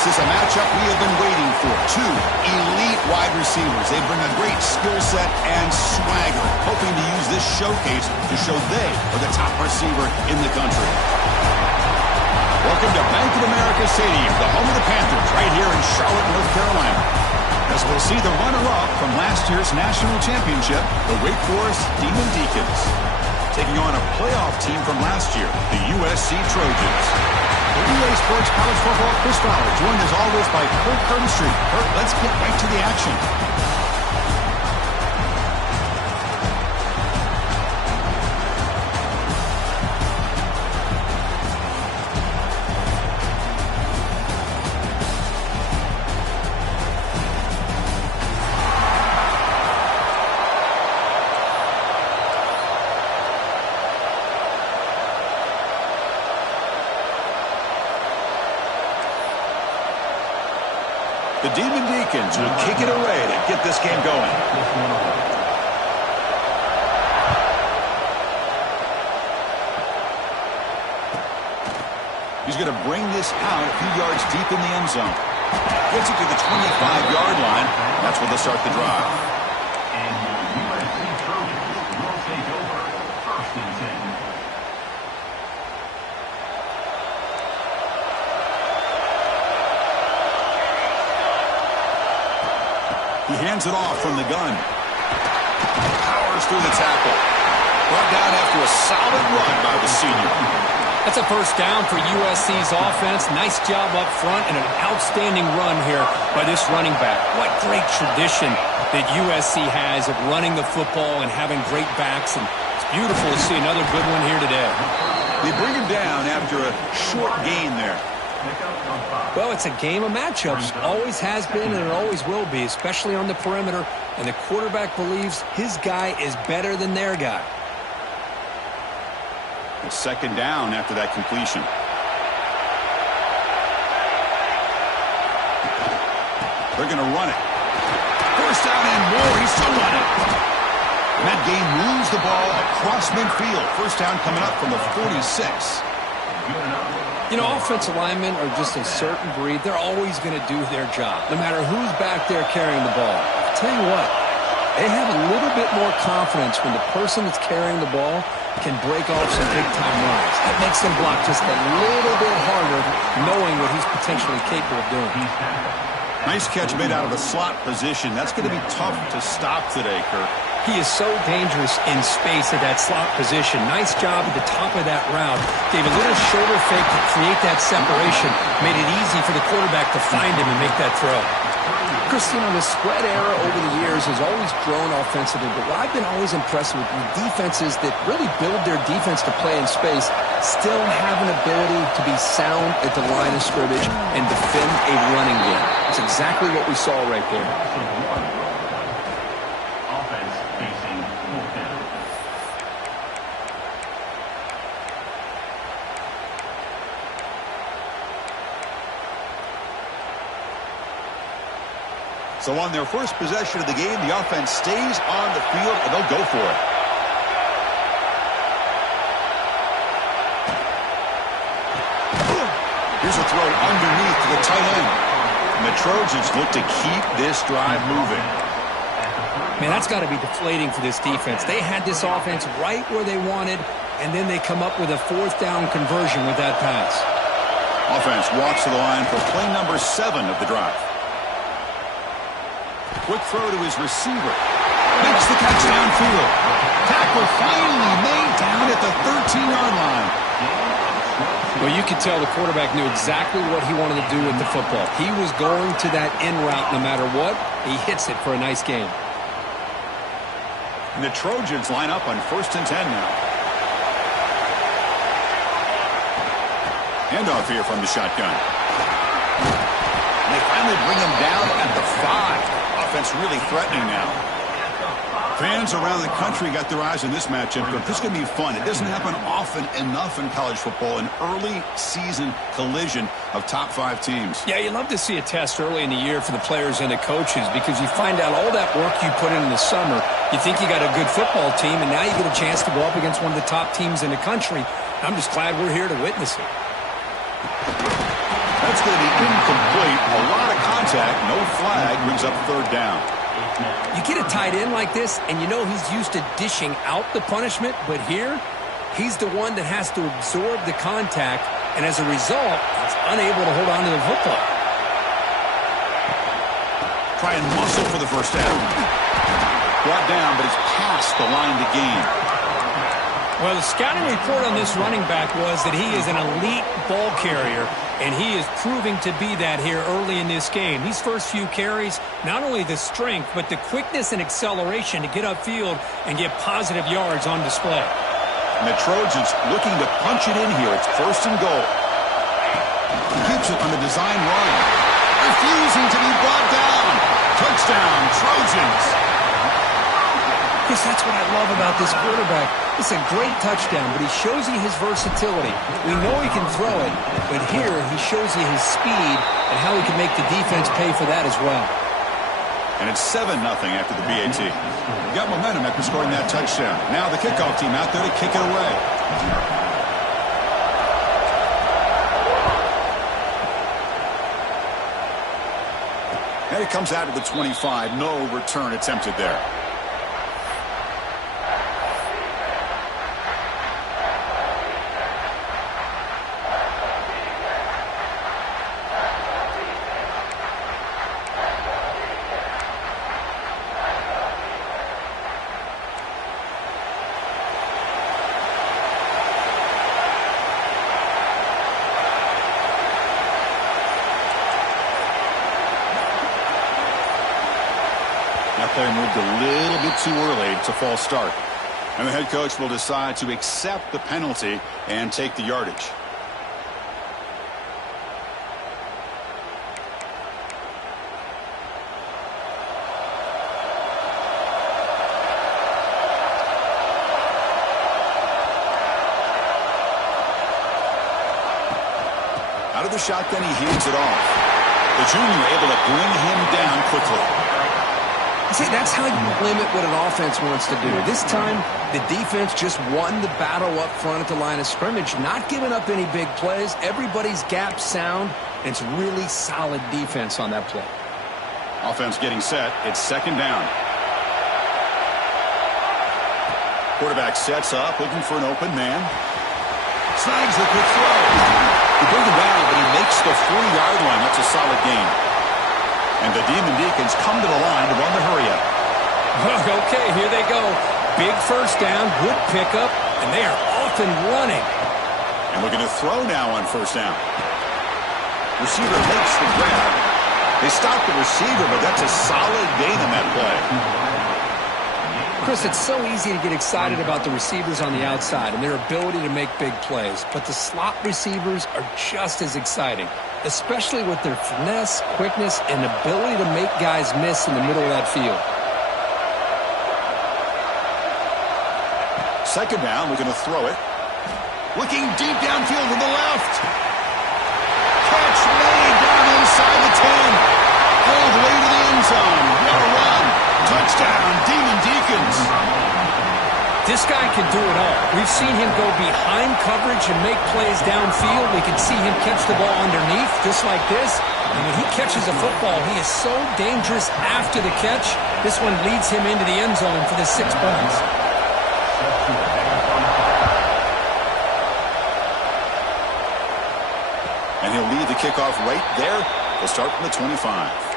This is a matchup we have been waiting for. Two elite wide receivers. They bring a great skill set and swagger, hoping to use this showcase to show they are the top receiver in the country. Welcome to Bank of America Stadium, the home of the Panthers, right here in Charlotte, North Carolina. As we'll see the runner-up from last year's national championship, the Wake Forest Demon Deacons, taking on a playoff team from last year, the USC Trojans. For EA Sports College Football, Chris Fowler, joined as always by Kurt Curtis. Kurt, let's get right to the action. The Demon Deacons will kick it away to get this game going. He's going to bring this out a few yards deep in the end zone. Gets it to the 25-yard line. That's where they'll start the drive. And your USC Trojans will take over first and 10. He hands it off from the gun. Powers through the tackle. Brought down after a solid run by the senior. That's a first down for USC's offense. Nice job up front and an outstanding run here by this running back. What great tradition that USC has of running the football and having great backs. And it's beautiful to see another good one here today. They bring him down after a short gain there. Well, it's a game of matchups. Always has been and it always will be, especially on the perimeter. And the quarterback believes his guy is better than their guy. A second down after that completion. They're going to run it. First down and more. He's still running. And that game moves the ball across midfield. First down coming up from the 46. You know, offensive linemen are just a certain breed. They're always going to do their job, no matter who's back there carrying the ball. I'll tell you what, they have a little bit more confidence when the person that's carrying the ball can break off some big-time runs. That makes them block just a little bit harder, knowing what he's potentially capable of doing. Nice catch made out of a slot position. That's going to be tough to stop today, Kurt. He is so dangerous in space at that slot position. Nice job at the top of that route. Gave a little shoulder fake to create that separation. Made it easy for the quarterback to find him and make that throw. Chris, you know, the spread era over the years has always grown offensively, but what I've been always impressed with defenses that really build their defense to play in space still have an ability to be sound at the line of scrimmage and defend a running game. That's exactly what we saw right there. Offense facing fourth down. So on their first possession of the game, the offense stays on the field, and they'll go for it. Here's a throw underneath to the tight end. And the Trojans look to keep this drive moving. Man, that's got to be deflating for this defense. They had this offense right where they wanted, and then they come up with a fourth down conversion with that pass. Offense walks to the line for play number 7 of the drive. Quick throw to his receiver. Makes the catch downfield. Tackle finally made down at the 13-yard line. Well, you could tell the quarterback knew exactly what he wanted to do with the football. He was going to that in route no matter what. He hits it for a nice game. And the Trojans line up on 1st and 10 now. Handoff here from the shotgun. And they finally bring him down at the 5. Offense really threatening now. Fans around the country got their eyes on this matchup, but this is going to be fun. It doesn't happen often enough in college football, an early season collision of top 5 teams. Yeah, you love to see a test early in the year for the players and the coaches because you find out all that work you put in the summer. You think you got a good football team, and now you get a chance to go up against one of the top teams in the country. I'm just glad we're here to witness it. That's That's going to be incomplete. A lot of contact. No flag. Brings up third down. You get a tight end like this, and you know he's used to dishing out the punishment, but here, he's the one that has to absorb the contact, and as a result, he's unable to hold on to the football. Try and muscle for the first down. Brought down, but it's past the line to gain. Well, the scouting report on this running back was that he is an elite ball carrier, and he is proving to be that here early in this game. These first few carries, not only the strength, but the quickness and acceleration to get upfield and get positive yards on display. And the Trojans looking to punch it in here. It's first and goal. He keeps it on the design run. Refusing to be brought down. Touchdown, Trojans. Chris, that's what I love about this quarterback. It's a great touchdown, but he shows you his versatility. We know he can throw it, but here he shows you his speed and how he can make the defense pay for that as well. And it's 7-0 after the BAT. We got momentum after scoring that touchdown. Now the kickoff team out there to kick it away. And it comes out to the 25. No return attempted there. That play moved a little bit too early. It's a false start. And the head coach will decide to accept the penalty and take the yardage. Out of the shotgun, he hands it off. The junior able to bring him down quickly. See, that's how you limit what an offense wants to do. This time, the defense just won the battle up front at the line of scrimmage, not giving up any big plays. Everybody's gap sound, and it's really solid defense on that play. Offense getting set. It's second down. Quarterback sets up, looking for an open man. Snags the quick throw. He brings him down, but he makes the 40-yard line. That's a solid gain. And the Demon Deacons come to the line to run the hurry-up. Okay, here they go. Big first down, good pickup, and they are off and running. And looking to throw now on first down. Receiver makes the grab. They stop the receiver, but that's a solid gain on that play. Chris, it's so easy to get excited about the receivers on the outside and their ability to make big plays, but the slot receivers are just as exciting, especially with their finesse, quickness, and ability to make guys miss in the middle of that field. Second down, we're going to throw it. Looking deep downfield to the left. Catch made down inside the 10. All the way to the end zone. What a run. Touchdown, Demon Deacons. This guy can do it all. We've seen him go behind coverage and make plays downfield. We can see him catch the ball underneath, just like this. And when he catches a football, he is so dangerous after the catch. This one leads him into the end zone for the 6 points. And he'll lead the kickoff right there. We'll start from the 25.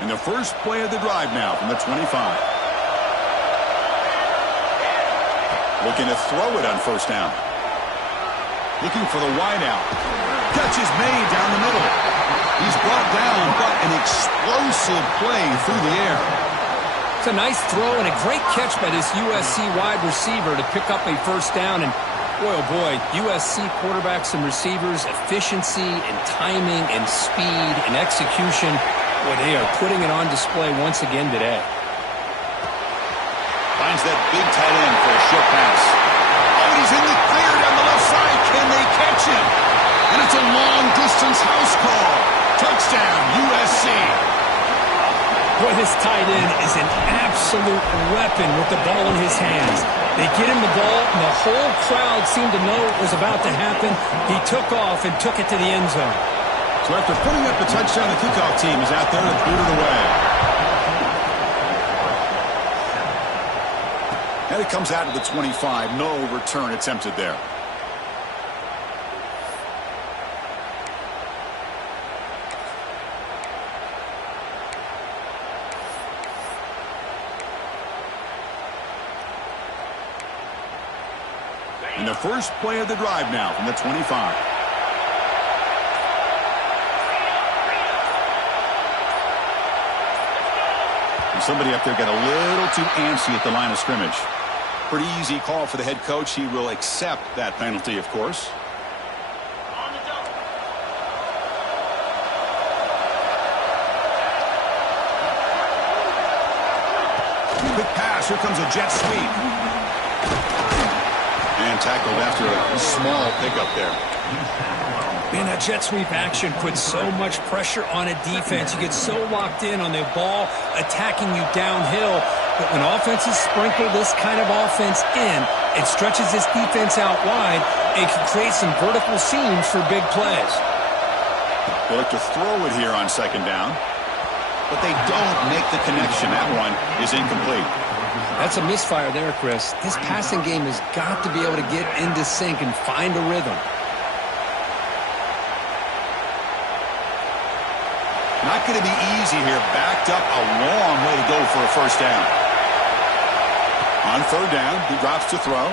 And the first play of the drive now from the 25. Looking to throw it on first down. Looking for the wide out. Catch is made down the middle. He's brought down, but an explosive play through the air. It's a nice throw and a great catch by this USC wide receiver to pick up a first down. And boy, oh boy, USC quarterbacks and receivers, efficiency and timing and speed and execution. Boy, they are putting it on display once again today. Finds that big tight end for a short pass. Oh, he's in the clear down the left side. Can they catch him? And it's a long-distance house call. Touchdown, USC. Boy, this tight end is an absolute weapon with the ball in his hands. They get him the ball, and the whole crowd seemed to know what was about to happen. He took off and took it to the end zone. So after putting up the touchdown, the kickoff team is out there to boot it away. And it comes out to the 25. No return attempted there. And the first play of the drive now from the 25. And somebody up there got a little too antsy at the line of scrimmage. Pretty easy call for the head coach. He will accept that penalty, of course. Quick pass. Here comes a jet sweep. And tackled after a small pickup there. Man, that jet sweep action puts so much pressure on a defense. You get so locked in on the ball attacking you downhill. But when offenses sprinkle this kind of offense in, it stretches this defense out wide and can create some vertical seams for big plays. They look to throw it here on second down, but they don't make the connection. That one is incomplete. That's a misfire there, Chris. This passing game has got to be able to get into sync and find a rhythm. Not going to be easy here. Backed up a long way to go for a first down. On third down, he drops to throw.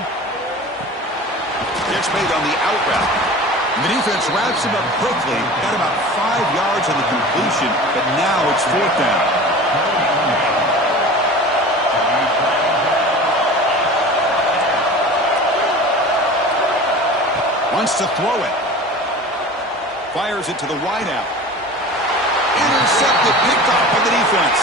Gets made on the out route. And the defense wraps him up quickly. Got about 5 yards on the completion, but now it's fourth down. Wants to throw it. Fires it to the wideout. Intercepted, picked off by the defense.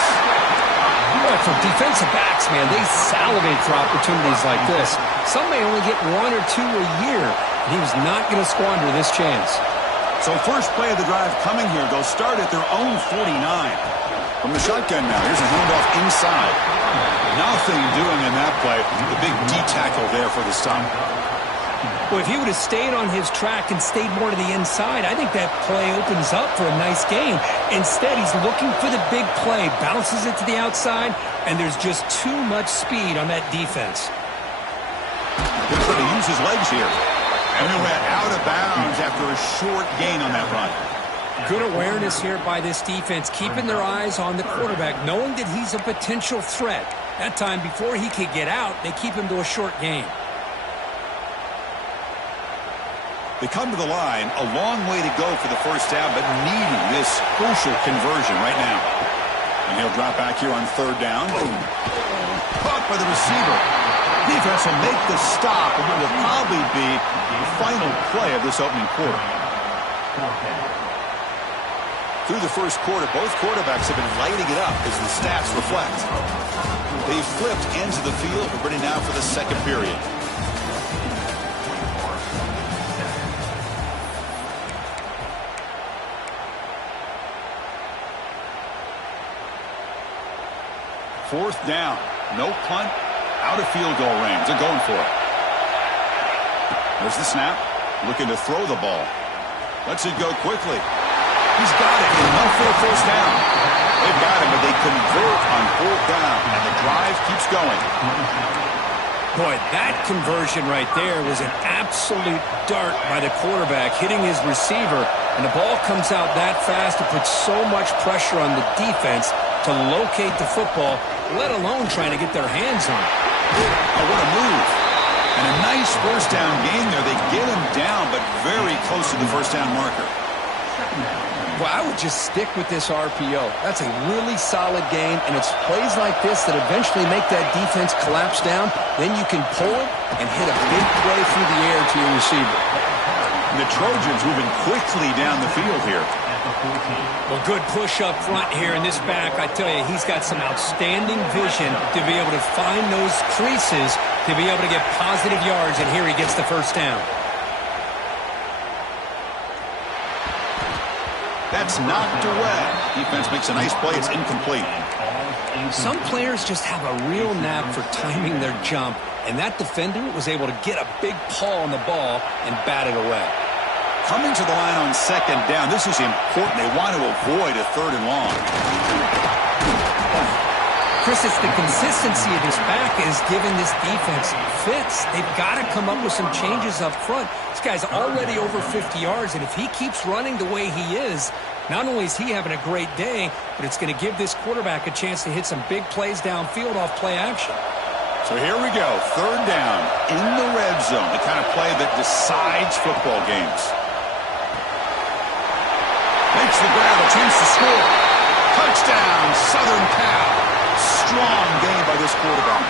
Boy, for defensive backs, man, they salivate for opportunities like this. Some may only get 1 or 2 a year, and he was not going to squander this chance. So first play of the drive coming here. They'll start at their own 49. From the shotgun now, here's a handoff inside. Nothing doing in that play. The big D tackle there for the stop. Well, if he would have stayed on his track and stayed more to the inside, I think that play opens up for a nice game. Instead, he's looking for the big play, bounces it to the outside, and there's just too much speed on that defense. He's going to use his legs here. And he went out of bounds after a short gain on that run. Good awareness here by this defense, keeping their eyes on the quarterback, knowing that he's a potential threat. That time, before he could get out, they keep him to a short gain. They come to the line, a long way to go for the first down, but needing this crucial conversion right now. And he'll drop back here on third down. Caught by the receiver. Defense will make the stop, and it will probably be the final play of this opening quarter. Through the first quarter, both quarterbacks have been lighting it up as the stats reflect. They flipped ends of the field. We're ready now for the second period. Fourth down. No punt. Out of field goal range. They're going for it. There's the snap. Looking to throw the ball. Lets it go quickly. He's got it. Enough for a first down. They've got him, but they convert on fourth down. And the drive keeps going. Boy, that conversion right there was an absolute dart by the quarterback, hitting his receiver. And the ball comes out that fast. It puts so much pressure on the defense to locate the football, let alone trying to get their hands on it. Oh, what a move. And a nice first down gain there. They get him down, but very close to the first down marker. Well, I would just stick with this RPO. That's a really solid game, and it's plays like this that eventually make that defense collapse down. Then you can pull it and hit a big play through the air to your receiver. And the Trojans moving quickly down the field here. Well, good push up front here in this back. I tell you, he's got some outstanding vision to be able to find those creases to be able to get positive yards, and here he gets the first down. That's knocked away. Defense makes a nice play. It's incomplete. Some players just have a real knack for timing their jump, and that defender was able to get a big paw on the ball and bat it away. Coming to the line on second down, this is important. They want to avoid a third and long. Chris, it's the consistency of his back is giving this defense fits. They've got to come up with some changes up front. This guy's already over 50 yards, and if he keeps running the way he is, not only is he having a great day, but it's going to give this quarterback a chance to hit some big plays downfield off play action. So here we go, third down in the red zone, the kind of play that decides football games. Makes the grab, a chance to score. Touchdown, Southern Cal. Strong game by this quarterback.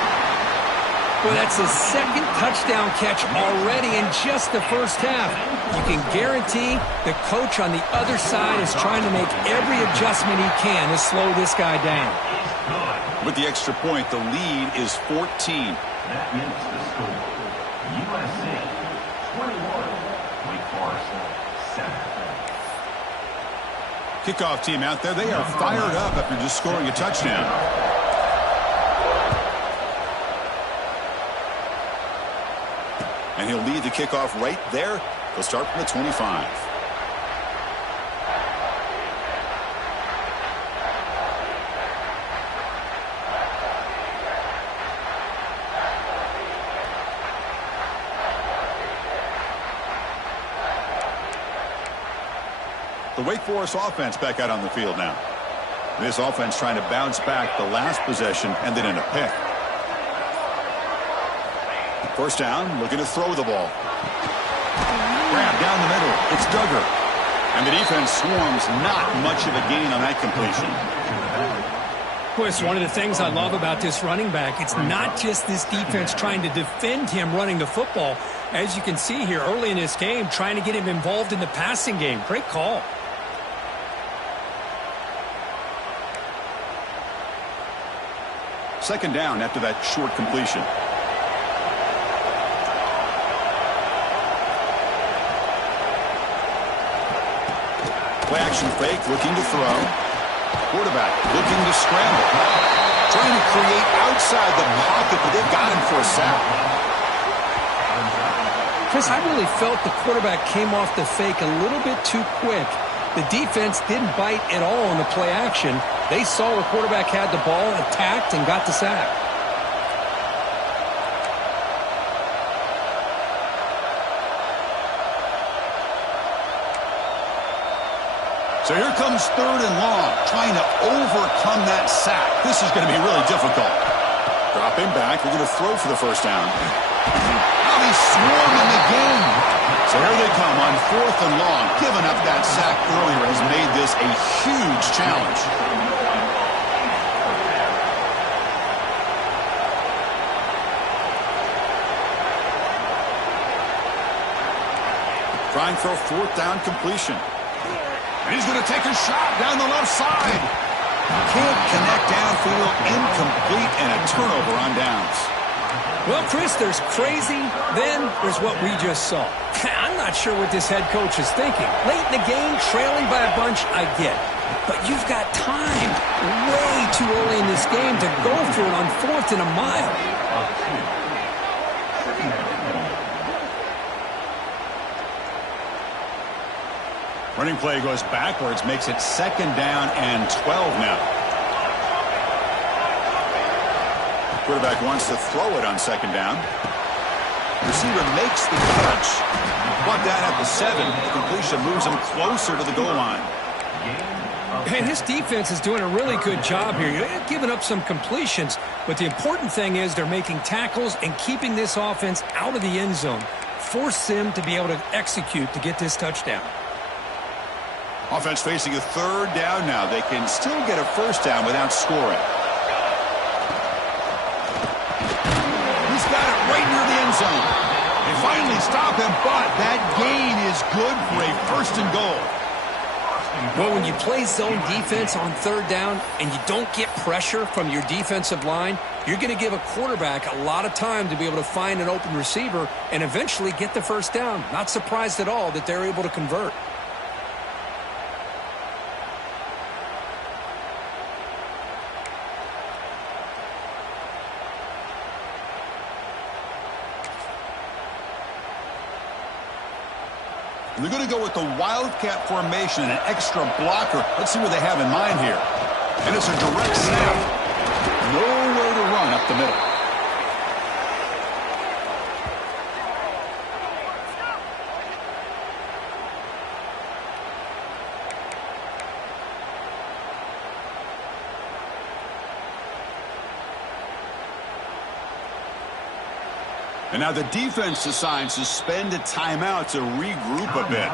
Well, that's his second touchdown catch already in just the first half. You can guarantee the coach on the other side is trying to make every adjustment he can to slow this guy down. With the extra point, the lead is 14. That makes the score. USC 21, Wake Forest 7. Kickoff team out there, they are fired up after just scoring a touchdown. And he'll lead the kickoff right there. He'll start from the 25. The Wake Forest offense back out on the field now. This offense trying to bounce back the last possession and then in a pick. First down, looking to throw the ball. Grab down the middle. It's Duggar. And the defense swarms, not much of a gain on that completion. Well, it's one of the things I love about this running back. It's not just this defense trying to defend him running the football. As you can see here early in this game, trying to get him involved in the passing game. Great call. Second down after that short completion. Play action fake, looking to throw. Quarterback looking to scramble. Trying to create outside the pocket, but they've got him for a sack. Chris, I really felt the quarterback came off the fake a little bit too quick. The defense didn't bite at all on the play action. They saw the quarterback had the ball, attacked, and got the sack. So here comes third and long, trying to overcome that sack. This is going to be really difficult. Dropping back, they're going to throw for the first down. Now they swarm in the game. So here they come on fourth and long. Giving up that sack earlier has made this a huge challenge. Trying for a fourth down completion. And he's going to take a shot down the left side. Can't connect downfield, incomplete, and a turnover on downs. Well, Chris, there's crazy, then there's what we just saw. I'm not sure what this head coach is thinking. Late in the game, trailing by a bunch, I get. But you've got time, way too early in this game to go for it on fourth and a mile. Running play goes backwards, makes it second down and 12 now. Quarterback wants to throw it on second down. Receiver makes the catch. Brought down at the 7. The completion moves him closer to the goal line. And his defense is doing a really good job here. You're giving up some completions, but the important thing is they're making tackles and keeping this offense out of the end zone. Force them to be able to execute to get this touchdown. Offense facing a third down now. They can still get a first down without scoring. He's got it right near the end zone. They finally stop him, but that gain is good for a first and goal. Well, when you play zone defense on third down and you don't get pressure from your defensive line, you're going to give a quarterback a lot of time to be able to find an open receiver and eventually get the first down. Not surprised at all that they're able to convert. They're going to go with the Wildcat formation and an extra blocker. Let's see what they have in mind here. And it's a direct snap. Nowhere to run up the middle. And now the defense decides to spend a timeout to regroup a bit.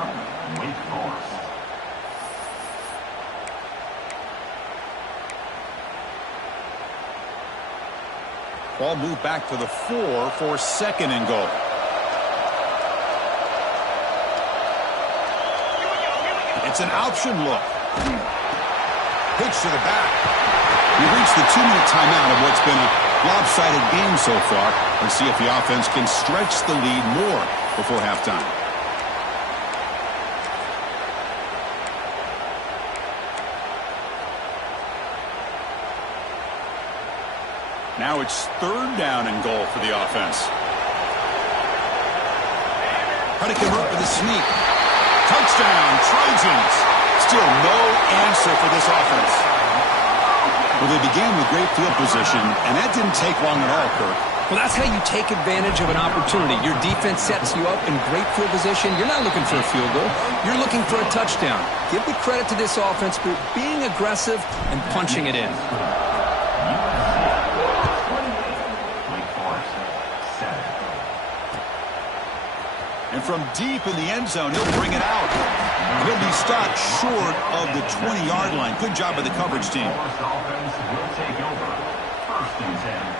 Wake Forest. Ball moved back to the 4 for second and goal. It's an option look. Pitch to the back. We reached the 2-minute timeout of what's been a lopsided game so far. Let's see if the offense can stretch the lead more before halftime. Now it's third down and goal for the offense. Try to convert with a sneak. Touchdown, Trojans. Still no answer for this offense. Well, they began with great field position, and that didn't take long at all, Kirk. Well, that's how you take advantage of an opportunity. Your defense sets you up in great field position. You're not looking for a field goal. You're looking for a touchdown. Give the credit to this offense for being aggressive and punching it in. And from deep in the end zone, he'll bring it out. He'll be stopped short of the 20-yard line. Good job by the coverage team. Forest offense will take over. First and 10.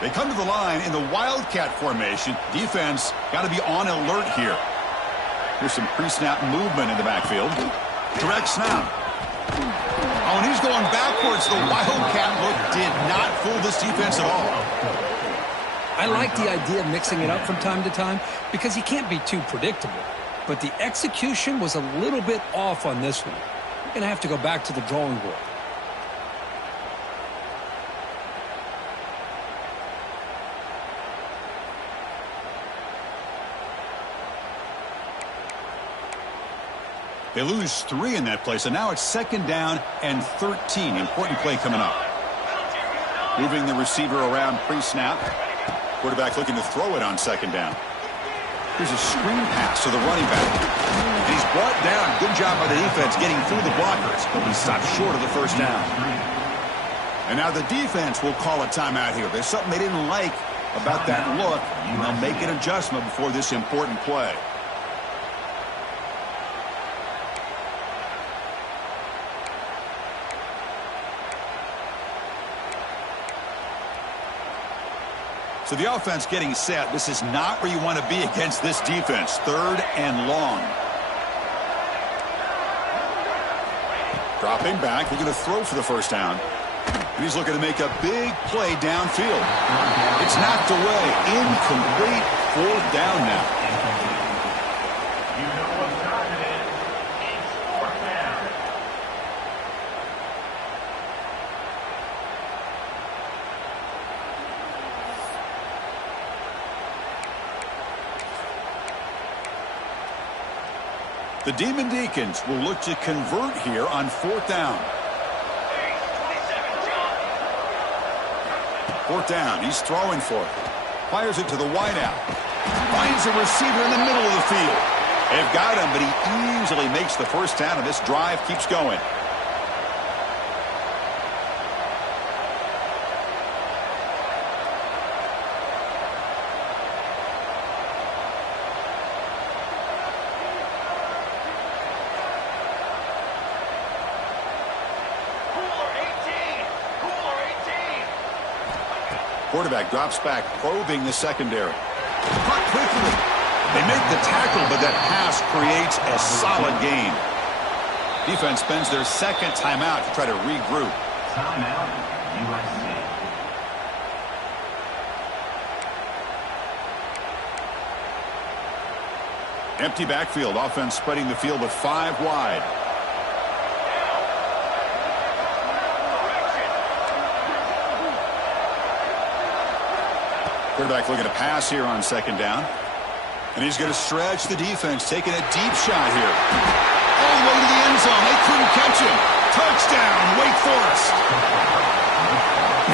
They come to the line in the Wildcat formation. Defense got to be on alert here. Here's some pre-snap movement in the backfield. Direct snap. Oh, and he's going backwards. The Wildcat look did not fool this defense at all. I like the idea of mixing it up from time to time because you can't be too predictable. But the execution was a little bit off on this one. You're going to have to go back to the drawing board. They lose 3 in that play, so now it's second down and 13. Important play coming up. Moving the receiver around pre-snap. Quarterback looking to throw it on second down. Here's a screen pass to the running back. And he's brought down. Good job by the defense getting through the blockers, but he stopped short of the first down. And now the defense will call a timeout here. There's something they didn't like about that look, and they'll make an adjustment before this important play. So the offense getting set. This is not where you want to be against this defense. Third and long. Dropping back. Looking to throw for the first down. And he's looking to make a big play downfield. It's knocked away. Incomplete. Fourth down now. You know what time it is. It's fourth down. The Demon Deacons will look to convert here on fourth down. Fourth down. He's throwing for it. Fires it to the wideout. Finds a receiver in the middle of the field. They've got him, but he easily makes the first down, and this drive keeps going. Quarterback drops back, probing the secondary. Caught quickly. They make the tackle, but that pass creates a solid gain. Defense spends their second timeout to try to regroup. Timeout, USC. Empty backfield. Offense spreading the field with 5 wide. Quarterback looking to pass here on second down. And he's going to stretch the defense, taking a deep shot here. All the way to the end zone. They couldn't catch him. Touchdown, Wake Forest.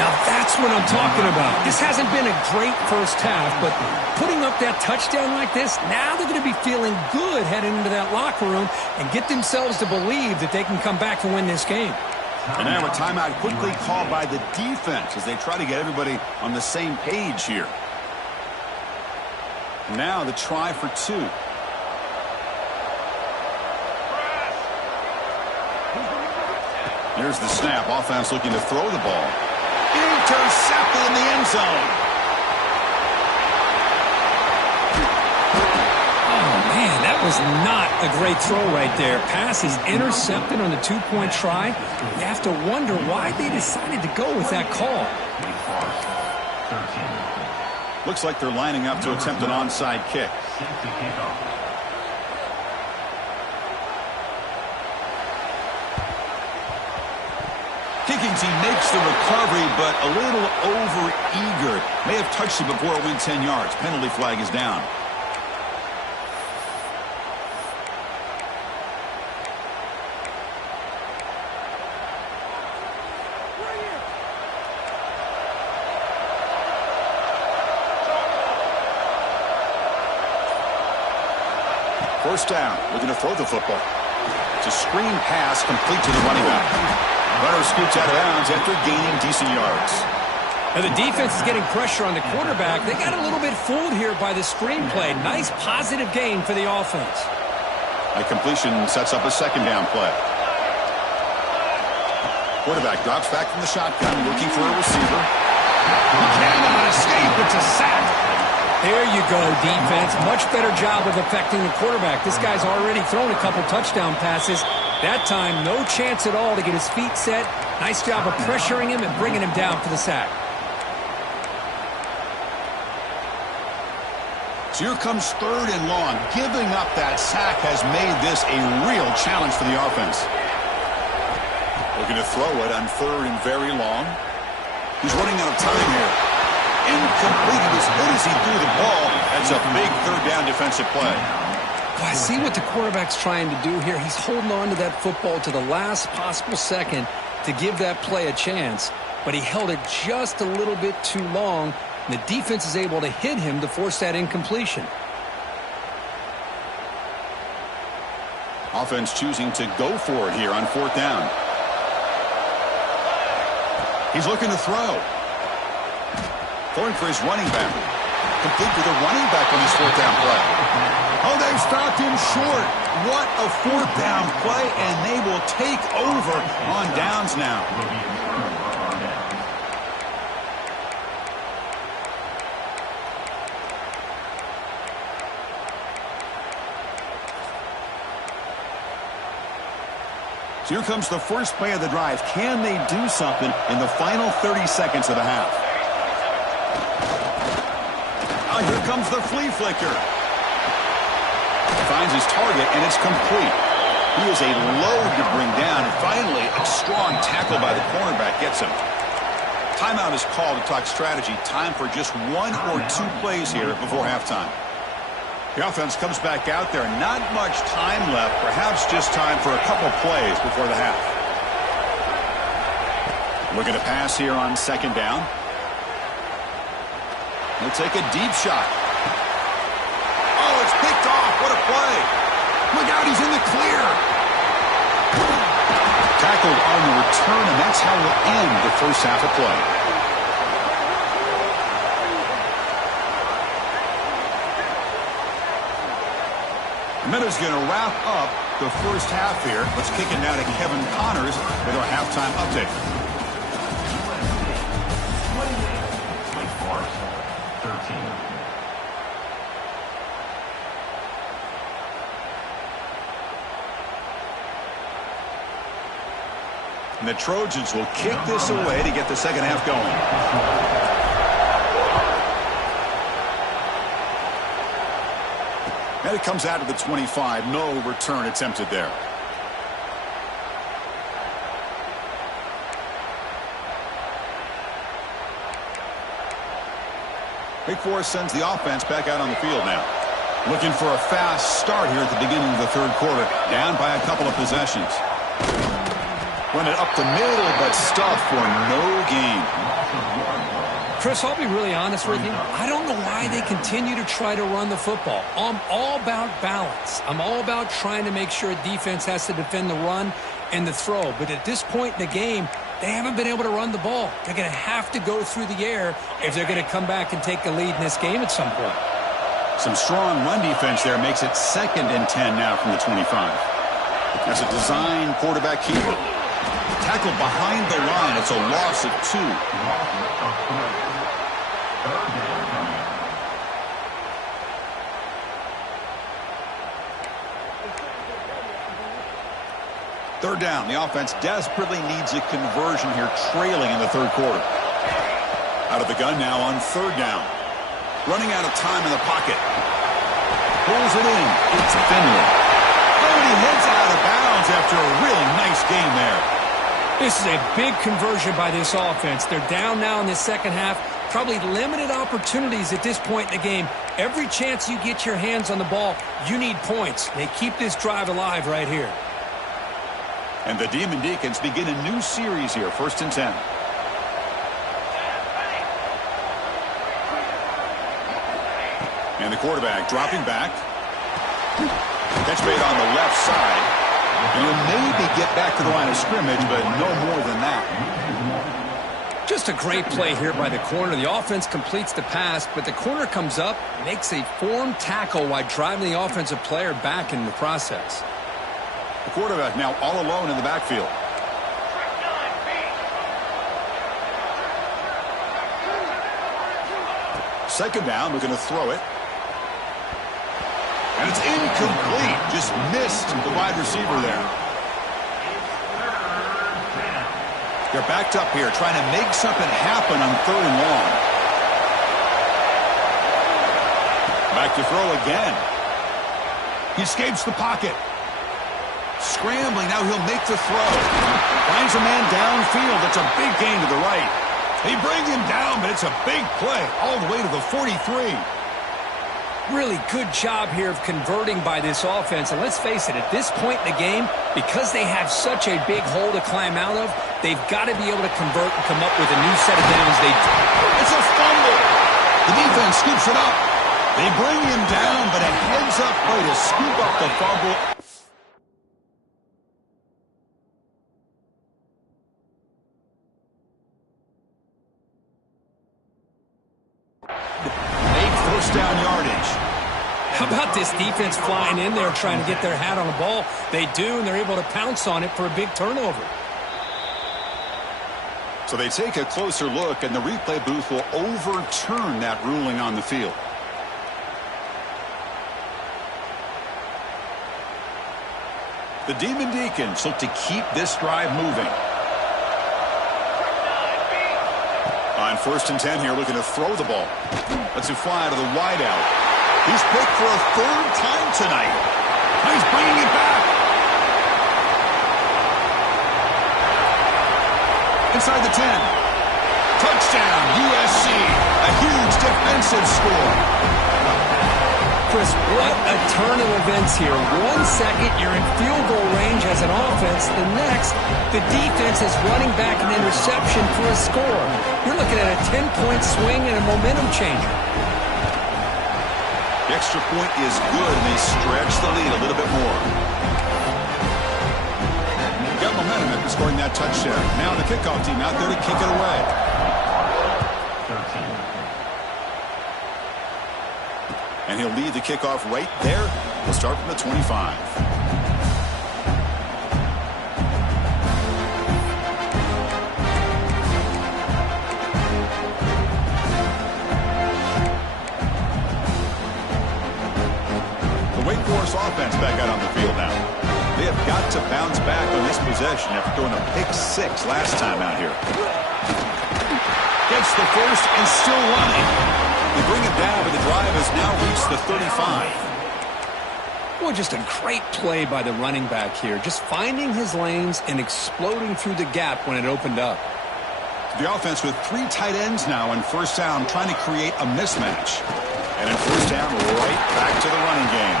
Now that's what I'm talking about. This hasn't been a great first half, but putting up that touchdown like this, now they're going to be feeling good heading into that locker room and get themselves to believe that they can come back and win this game. And now a timeout quickly called by the defense as they try to get everybody on the same page here. Now the try for two. Here's the snap. Offense looking to throw the ball. Intercepted in the end zone. Oh, man, that was not a great throw right there. Pass is intercepted on the two-point try. You have to wonder why they decided to go with that call. Looks like they're lining up to attempt an onside kick. Kicking team makes the recovery, but a little over-eager. May have touched it before it went 10 yards. Penalty flag is down. First down, looking to throw the football. It's a screen pass complete to the running back. Runner scoots out of bounds after gaining decent yards. And the defense is getting pressure on the quarterback. They got a little bit fooled here by the screenplay. Nice positive gain for the offense. A completion sets up a second down play. Quarterback drops back from the shotgun, looking for a receiver. He cannot escape. It's a sack. There you go, defense. Much better job of affecting the quarterback. This guy's already thrown a couple touchdown passes. That time, no chance at all to get his feet set. Nice job of pressuring him and bringing him down for the sack. So here comes third and long. Giving up that sack has made this a real challenge for the offense. Looking to throw it on third and very long. He's running out of time here. Incomplete. As good as he threw the ball, that's a big third down defensive play. Well, I see what the quarterback's trying to do here. He's holding on to that football to the last possible second to give that play a chance. But he held it just a little bit too long, and the defense is able to hit him to force that incompletion. Offense choosing to go for it here on fourth down. He's looking to throw. Throwing for his running back. Complete to the running back on his fourth down play. Oh, they've stopped him short. What a fourth down play, and they will take over on downs now. So here comes the first play of the drive. Can they do something in the final 30 seconds of the half? Oh, here comes the flea flicker. Finds his target, and it's complete. He is a load to bring down, and finally a strong tackle by the cornerback gets him. Timeout is called to talk strategy. Time for just one or two plays here before halftime. The offense comes back out there. Not much time left. Perhaps just time for a couple plays before the half. Looking to pass here on second down. He'll take a deep shot. Oh, it's picked off. What a play. Look out, he's in the clear. Tackled on the return, and that's how we'll end the first half of play. The minute's going to wrap up the first half here. Let's kick it now to Kevin Connors with our halftime update. Wake Forest 13. And the Trojans will kick this away to get the second half going. And it comes out of the 25. No return attempted there. Wake Forest sends the offense back out on the field now. Looking for a fast start here at the beginning of the third quarter. Down by a couple of possessions. Run it up the middle, but stuff for no gain. Chris, I'll be really honest with you. I don't know why they continue to try to run the football. I'm all about balance. I'm all about trying to make sure a defense has to defend the run and the throw. But at this point in the game, they haven't been able to run the ball. They're going to have to go through the air if they're going to come back and take the lead in this game at some point. Some strong run defense there makes it 2nd and 10 now from the 25. That's a design quarterback keeper. Tackle behind the line. It's a loss of 2. Third down. The offense desperately needs a conversion here, trailing in the third quarter. Out of the gun now on 3rd down. Running out of time in the pocket. Pulls it in. It's Finley. Oh, and he heads out of bounds after a really nice game there. This is a big conversion by this offense. They're down now in the second half. Probably limited opportunities at this point in the game. Every chance you get your hands on the ball, you need points. They keep this drive alive right here. And the Demon Deacons begin a new series here, 1st and 10. And the quarterback dropping back. Catch made on the left side. And he'll maybe get back to the line of scrimmage, but no more than that. Just a great play here by the corner. The offense completes the pass, but the corner comes up, makes a formed tackle while driving the offensive player back in the process. The quarterback now all alone in the backfield. Second down, we're going to throw it. And it's incomplete. Just missed the wide receiver there. They're backed up here, trying to make something happen on 3rd and long. Back to throw again. He escapes the pocket. Scrambling, now he'll make the throw. Finds a man downfield. That's a big gain to the right. They bring him down, but it's a big play all the way to the 43. Really good job here of converting by this offense. And let's face it, at this point in the game, because they have such a big hole to climb out of, they've got to be able to convert and come up with a new set of downs. It's a fumble. The defense scoops it up. They bring him down, but a heads-up play to scoop up the fumble. Down yardage. How about this defense flying in there trying to get their hat on the ball? They do, and they're able to pounce on it for a big turnover. So they take a closer look, and the replay booth will overturn that ruling on the field. The Demon Deacons look to keep this drive moving. On 1st and 10 here, looking to throw the ball. Lets it fly to the wideout. He's picked for a 3rd time tonight. He's bringing it back. Inside the 10. Touchdown, USC. A huge defensive score. Chris, what a turn of events here. 1 second, you're in field goal range as an offense. The next, the defense is running back an interception for a score. You're looking at a 10-point swing and a momentum changer. The extra point is good, and they stretch the lead a little bit more. Got momentum after scoring that touchdown. Now the kickoff team out there to kick it away. And he'll lead the kickoff right there. We'll start from the 25. The Wake Forest offense back out on the field now. They have got to bounce back on this possession after throwing a pick 6 last time out here. Gets the first and still running. They bring it down, but the drive has now reached the 35. Well, just a great play by the running back here. Just finding his lanes and exploding through the gap when it opened up. The offense with 3 tight ends now in first down, trying to create a mismatch. And in first down, right back to the running game.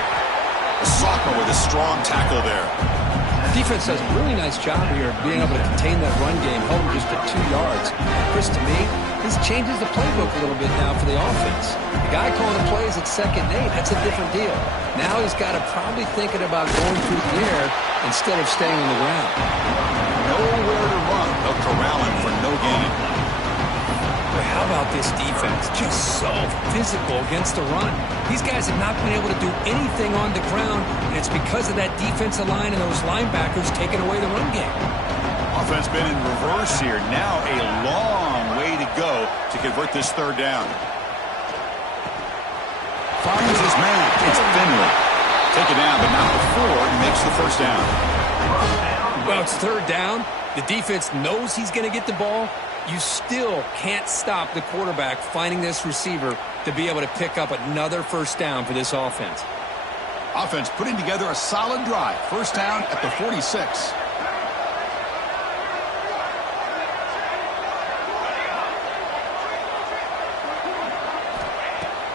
The sophomore with a strong tackle there. Defense does a really nice job here of being able to contain that run game, held him just at 2 yards. Chris, to me, this changes the playbook a little bit now for the offense. The guy calling the plays at 2nd and 8, that's a different deal. Now he's got to probably thinking about going through the air instead of staying on the ground. Nowhere to run. They'll corral him for no gain. But how about this defense? Just so physical against the run. These guys have not been able to do anything on the ground, and it's because of that defensive line and those linebackers taking away the run game. Offense been in reverse here. Now a long way to go to convert this 3rd down. Finds his man. It's Finley. Take it down, but not before he makes the 1st down. Well, it's 3rd down. The defense knows he's going to get the ball. You still can't stop the quarterback finding this receiver to be able to pick up another 1st down for this offense. Offense putting together a solid drive. 1st down at the 46.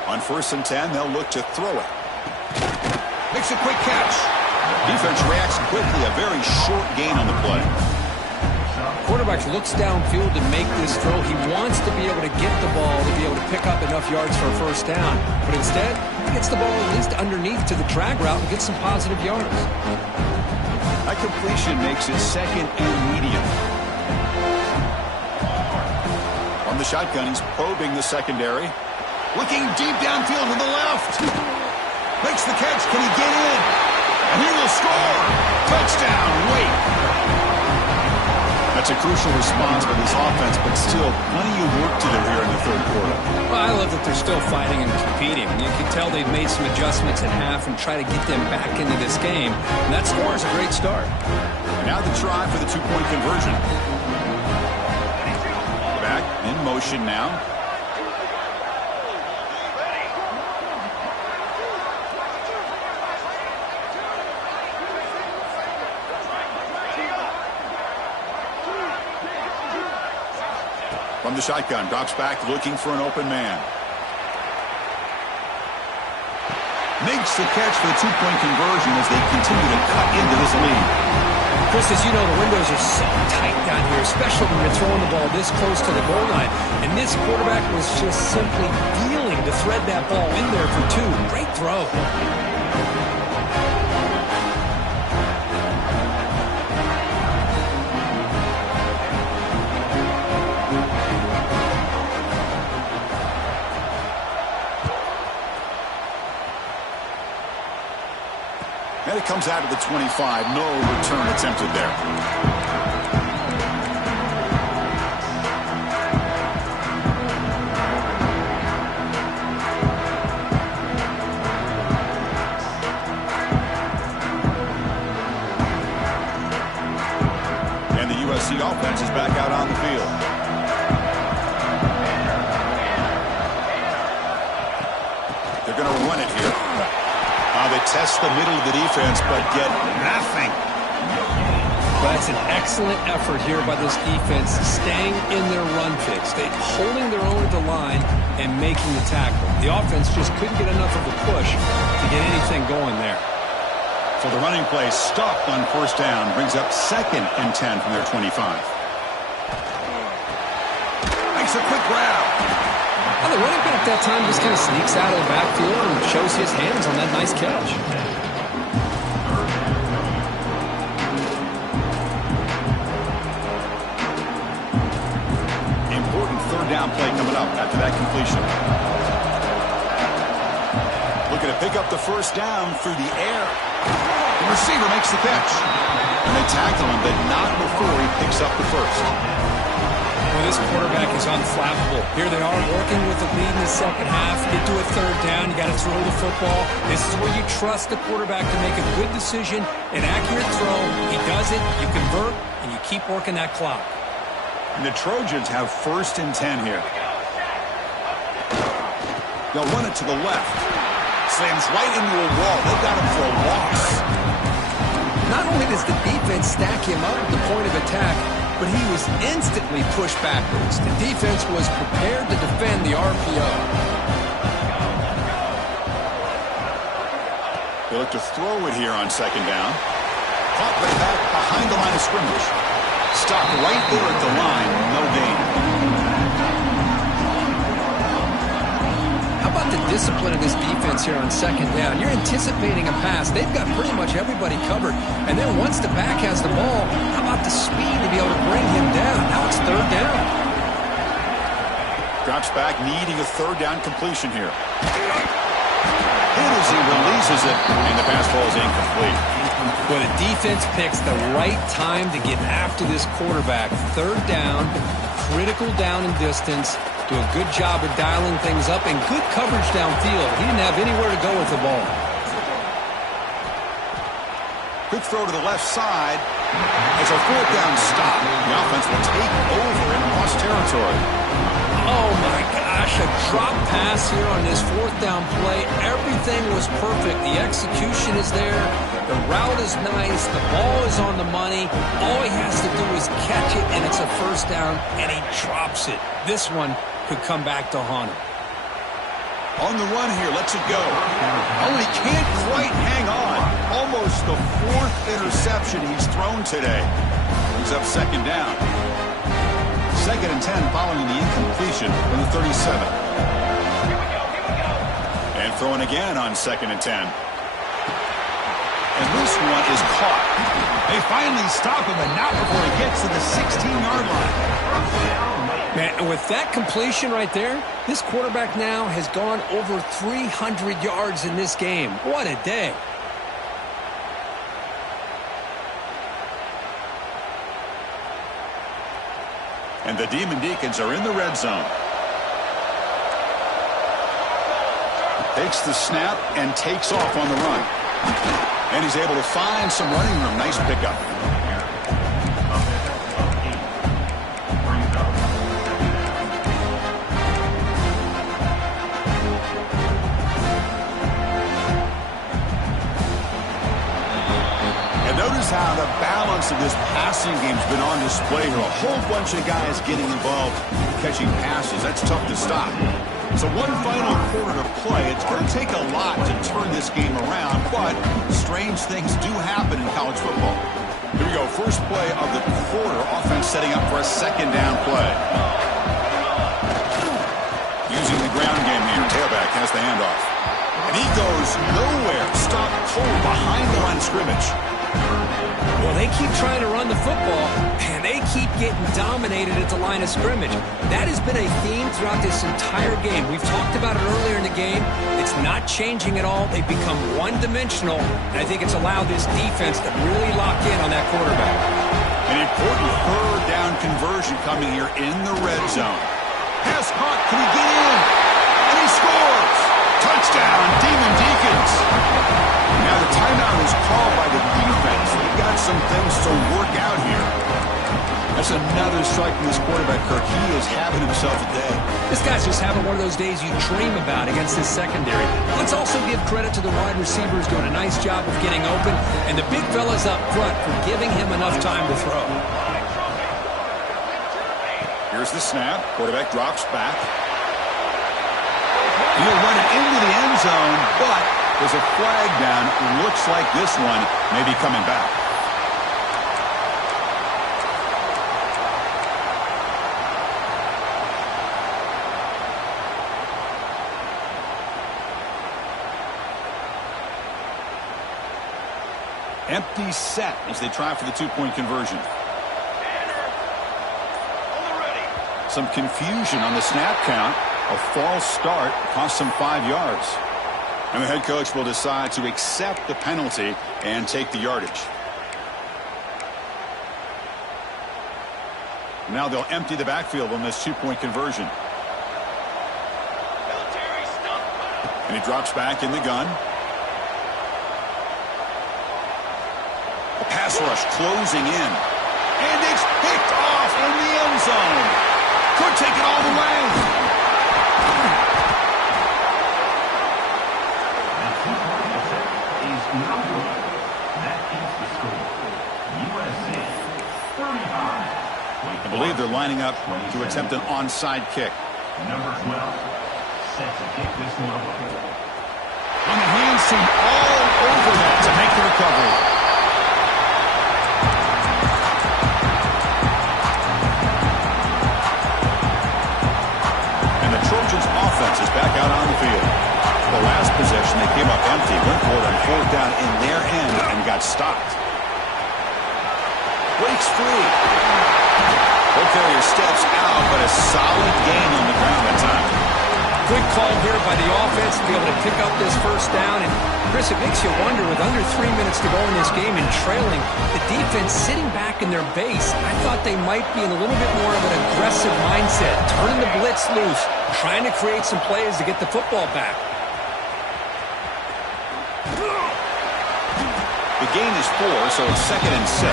On 1st and 10, they'll look to throw it. Makes a quick catch. Defense reacts quickly. A very short gain on the play. Quarterback looks downfield to make this throw. He wants to be able to get the ball to be able to pick up enough yards for a 1st down. But instead, he gets the ball at least underneath to the drag route and gets some positive yards. That completion makes it 2nd and medium. On the shotgun, he's probing the secondary. Looking deep downfield to the left. Makes the catch. Can he get in? And he will score. Touchdown, Wake. That's a crucial response by this offense, but still plenty of work to do here in the 3rd quarter. Well, I love that they're still fighting and competing. You can tell they've made some adjustments at half and try to get them back into this game. And that score is a great start. Now the try for the 2-point conversion. Back in motion now. From the shotgun, drops back looking for an open man. Makes the catch for the 2-point conversion as they continue to cut into this lead. Chris, as you know, the windows are so tight down here, especially when you're throwing the ball this close to the goal line. And this quarterback was just simply dealing to thread that ball in there for 2. Great throw. And it comes out of the 25. No return attempted there. And the USC offense is back out on the field. They're going to run it here. They test the middle of the defense, but get nothing. Well, that's an excellent effort here by this defense, staying in their run fix. They're holding their own at the line and making the tackle. The offense just couldn't get enough of a push to get anything going there. So the running play stopped on 1st down, brings up 2nd and 10 from their 25. Makes a quick grab. Well, the running back that time just kind of sneaks out of the backfield and shows his hands on that nice catch. Important 3rd down play coming up after that completion. Looking to pick up the 1st down through the air. The receiver makes the catch. And they tackle him, but not before he picks up the 1st. Well, this quarterback is unflappable. Here they are working with the lead in the 2nd half. Get to a 3rd down. You got to throw the football. This is where you trust the quarterback to make a good decision, an accurate throw. He does it, you convert, and you keep working that clock. And the Trojans have 1st and 10 here. They'll run it to the left. Slams right into a wall. They've got him for a loss. Not only does the defense stack him up at the point of attack, but he was instantly pushed backwards. The defense was prepared to defend the RPO. They look to throw it here on second down. Caught way back behind the line of scrimmage. Stopped right there at the line. No gain. How about the discipline of this defense here on second down? You're anticipating a pass. They've got pretty much everybody covered. And then once the back has the ball, how about the speed to be able to bring him down? Now it's third down. Drops back, needing a third down completion here. Hit as he releases it, and the pass ball is incomplete. Well, the defense picks the right time to get after this quarterback. Third down, critical down and distance. Do a good job of dialing things up and good coverage downfield. He didn't have anywhere to go with the ball. Quick throw to the left side. It's a fourth down stop. The offense will take over in lost territory. Oh, my gosh, a drop pass here on this fourth down play. Everything was perfect. The execution is there. The route is nice. The ball is on the money. All he has to do is catch it, and it's a first down, and he drops it. This one could come back to haunt him. On the run here, lets it go. Only can't quite hang on. Almost the fourth interception he's thrown today. Brings up second down. Second and 10 following the incompletion from the 37. And throwing again on second and 10. And this one is caught. They finally stop him, and not before he gets to the 16-yard line. Man, and with that completion right there, this quarterback now has gone over 300 yards in this game. What a day. And the Demon Deacons are in the red zone. Takes the snap and takes off on the run. And he's able to find some running room. Nice pickup. And notice how the balance of this passing game's been on display here. A whole bunch of guys getting involved catching passes. That's tough to stop. So one final quarter to play. It's going to take a lot to turn this game around, but strange things do happen in college football. Here we go. First play of the quarter. Offense setting up for a second down play. Using the ground game here. Tailback has the handoff. And he goes nowhere. Stopped cold behind the line of scrimmage. Well, they keep trying to run the football, and they keep getting dominated at the line of scrimmage. That has been a theme throughout this entire game. We've talked about it earlier in the game. It's not changing at all. They've become one-dimensional, and I think it's allowed this defense to really lock in on that quarterback. An important third down conversion coming here in the red zone. Pass caught. Can he get in? And he scores! Touchdown, Demon Deacons! Now the timeout is called by the defense. They've got some things to work out here. That's another strike from this quarterback, Kirk. He is having himself a day. This guy's just having one of those days you dream about against this secondary. Let's also give credit to the wide receivers doing a nice job of getting open, and the big fellas up front for giving him enough time to throw. Here's the snap. Quarterback drops back. He'll run it into the end zone, but there's a flag down. Looks like this one may be coming back. Empty set as they try for the two-point conversion. Some confusion on the snap count. A false start cost them 5 yards. And the head coach will decide to accept the penalty and take the yardage. Now they'll empty the backfield on this two-point conversion. And he drops back in the gun. The pass rush closing in. And it's picked off in the end zone. Could take it all the way. That keeps the score. USC 35, lining up to attempt an onside kick. Number 12, set to kick this one away. And the hands seem all over that to make the recovery. And the Trojans' offense is back out on the field. The last possession, they came up empty, went for it on fourth down in their end and got stopped. Breaks free. Ball carrier steps out, but a solid gain on the ground that time. Good call here by the offense to be able to pick up this first down. And, Chris, it makes you wonder, with under 3 minutes to go in this game and trailing, the defense sitting back in their base. I thought they might be in a little bit more of an aggressive mindset, turning the blitz loose, trying to create some plays to get the football back. The gain is 4, so it's 2nd and 6.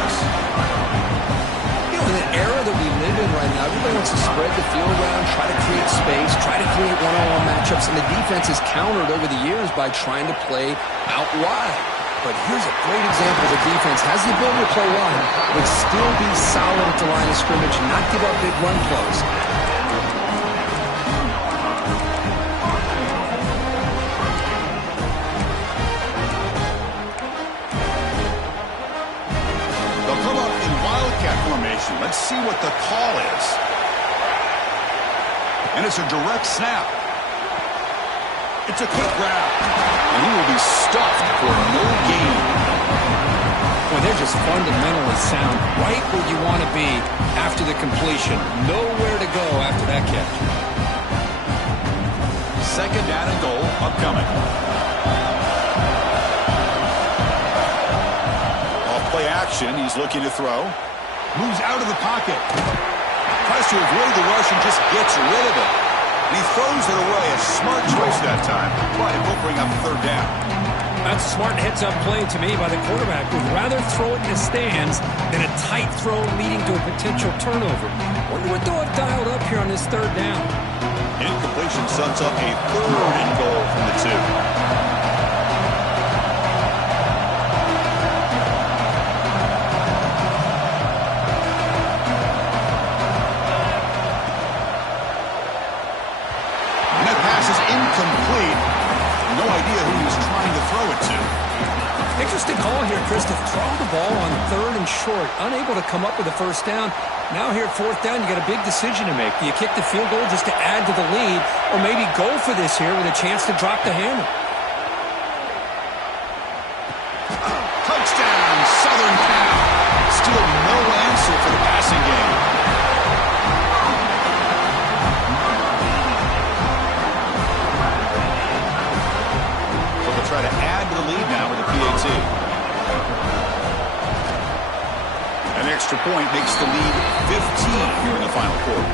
You know, in the era that we live in right now, everybody wants to spread the field around, try to create space, try to create one-on-one matchups, and the defense is countered over the years by trying to play out wide. But here's a great example of a defense has the ability to play wide, but still be solid at the line of scrimmage and not give up big run plays. Let's see what the call is. And it's a direct snap. It's a quick grab. And he will be stuffed for no gain. Well, they're just fundamentally sound, right where you want to be after the completion. Nowhere to go after that catch. 2nd down and goal upcoming. Off play action, he's looking to throw. Moves out of the pocket. Tries to avoid the rush and just gets rid of it. And he throws it away. A smart choice that time. But it will bring up 3rd down. That's a smart heads-up play to me by the quarterback. Would rather throw it in the stands than a tight throw leading to a potential turnover. Wonder what they'll have dialed up here on this 3rd down. Incompletion sets up a 3rd and goal from the 2. Incomplete. No idea who he was trying to throw it to. Interesting call here, Chris, to throw the ball on 3rd and short. Unable to come up with a first down. Now here at 4th down, you got a big decision to make. Do you kick the field goal just to add to the lead, or maybe go for this here with a chance to drop the hammer? Touchdown, Southern Cal. Still no answer for the passing game. Try to add to the lead now with the PAT. An extra point makes the lead 15 here in the final quarter.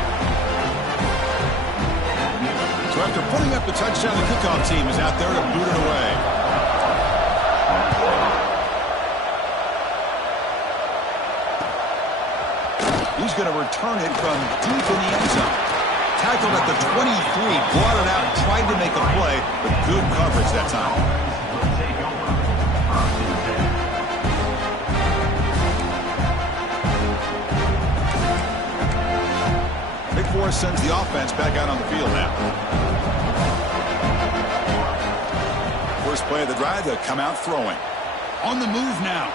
So after putting up the touchdown, the kickoff team is out there to boot it away. He's going to return it from deep in the end zone. Tackled at the 23, brought it out, tried to make a play, but good coverage that time. Wake Forest sends the offense back out on the field now. First play of the drive, they'll come out throwing. On the move now.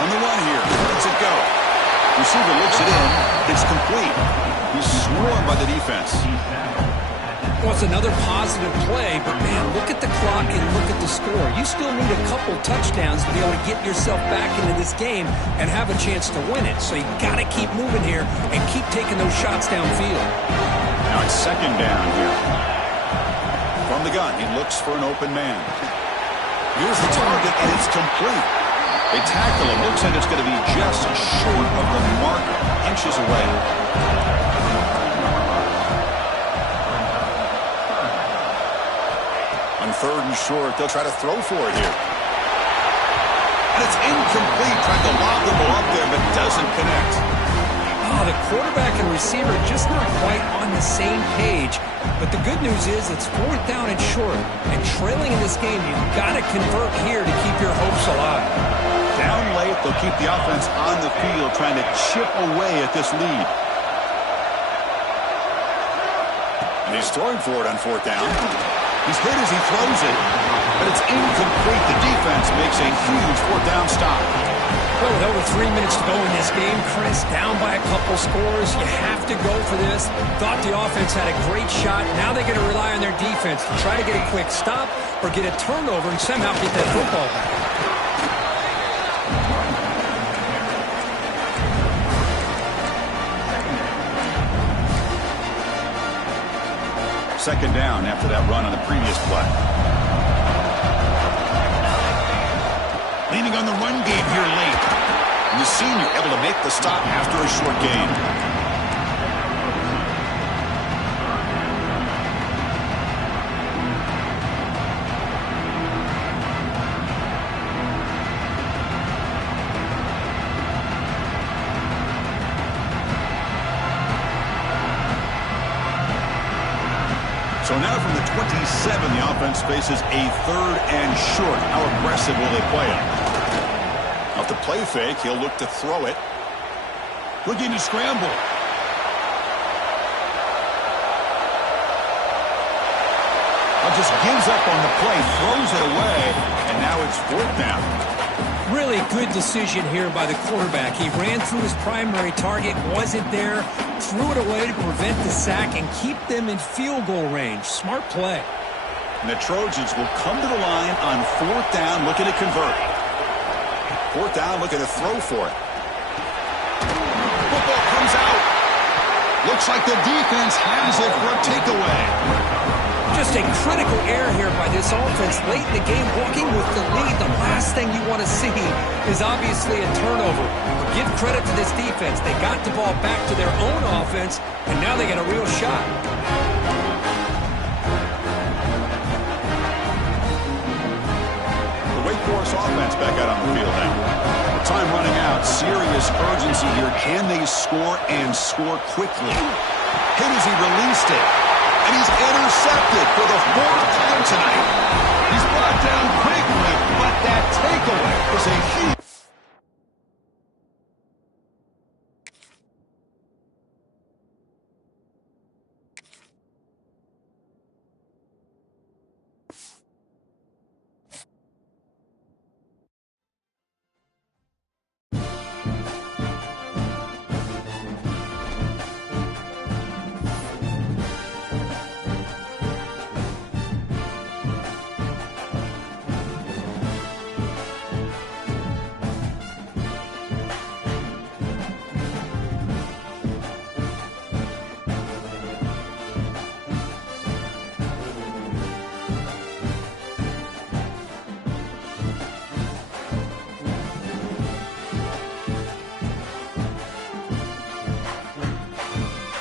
On the run here. Lets it go. Receiver looks it in. It's complete. He's swarmed by the defense. Well, it's another positive play, but, man, look at the clock and look at the score. You still need a couple touchdowns to be able to get yourself back into this game and have a chance to win it. So you got to keep moving here and keep taking those shots downfield. Now it's 2nd down here. From the gun, he looks for an open man. Here's the target, and it's complete. They tackle him. Looks like it's going to be just short of the marker, inches away. On 3rd and short, they'll try to throw for it here. And it's incomplete. Trying to lob the ball up there, but doesn't connect. Oh, the quarterback and receiver just not quite on the same page. But the good news is it's 4th down and short. And trailing in this game, you've got to convert here to keep your hopes alive. Down late, they'll keep the offense on the field, trying to chip away at this lead. He's throwing for it on fourth down. He's hit as he throws it, but it's incomplete. The defense makes a huge fourth down stop. Well, with over 3 minutes to go in this game, Chris, down by a couple scores, you have to go for this. Thought the offense had a great shot. Now they're going to rely on their defense to try to get a quick stop or get a turnover and somehow get that football back. Second down after that run on the previous play. Leaning on the run game here late. And the senior able to make the stop after a short gain. So now from the 27, the offense faces a third and short. How aggressive will they play it? Off the play fake, he'll look to throw it. Looking to scramble. Just gives up on the play, throws it away, and now it's fourth down. Really good decision here by the quarterback. He ran through his primary target, wasn't there, threw it away to prevent the sack and keep them in field goal range. Smart play. And the Trojans will come to the line on fourth down, looking to convert. Fourth down, looking to throw for it. Football comes out. Looks like the defense has it for a takeaway. Just a critical error here by this offense late in the game, walking with the lead. The last thing you want to see is obviously a turnover. But give credit to this defense. They got the ball back to their own offense, and now they got a real shot. The Wake Forest offense back out on the field now. Time running out. Serious urgency here. Can they score and score quickly? Hit as he released it. And he's intercepted for the fourth time